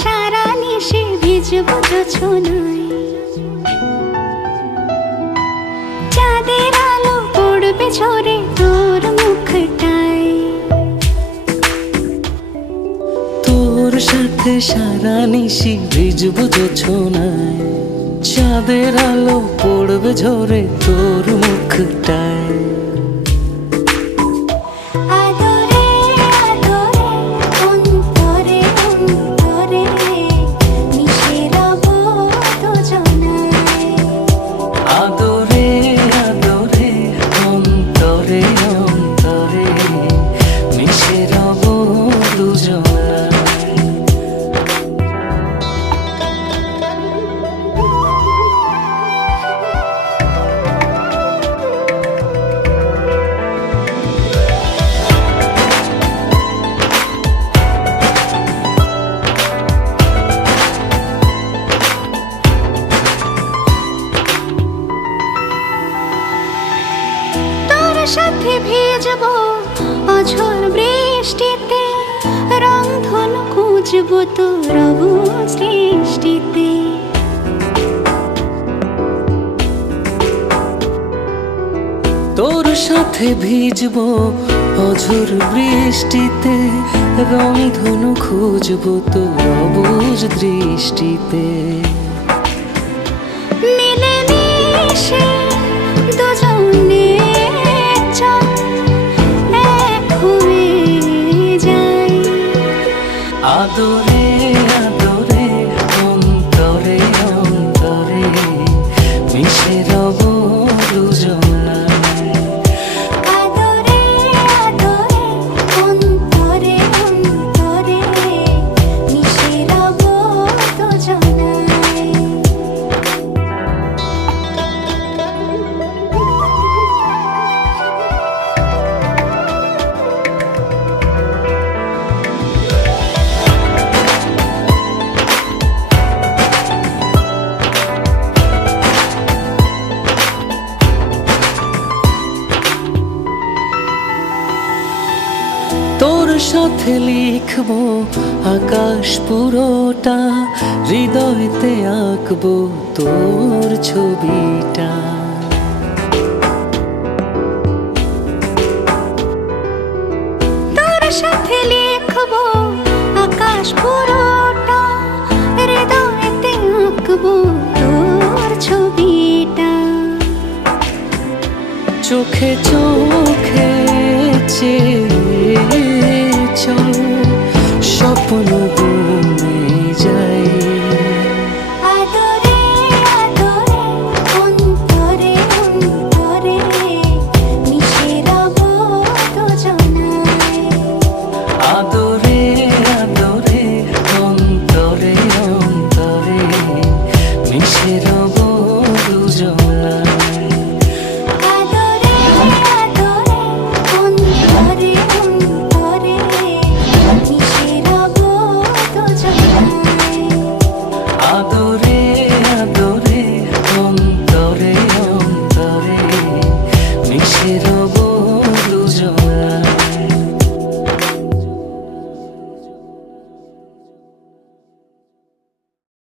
সারা নিশে ভিজব জোছনায়, চাঁদের আলো পড়বে ঝরে তোর মুখটায়। তোর সাথে সারা নিশি ভিজব জোছনায়, চাঁদের আলো পড়বে ঝরে তোর মুখটায়। সাথে ভিজব অঝোর বৃষ্টিতে, রংধনু খুঁজব তোর সৃষ্টিতে। তোর সাথে ভিজব অঝোর বৃষ্টিতে, রংধনু খুঁজব তোর অবুঝ দৃষ্টিতে। মিলে মিশে দুজনে আদরে আদরে অন্তরে অন্তরে মিশে রব দুজনায়। আদরে আদরে অন্তরে অন্তরে মিশে রব দুজনায়। তোর সাথে লিখব আকাশ পুরোটা, হৃদয়তে আঁকব তোর ছবিটা। তোর সাথে লিখব আকাশ পুরোটা, হৃদয়তে আঁকব তোর ছবিটা। চোখে চোখে চেয়ে চল স্বপ্ন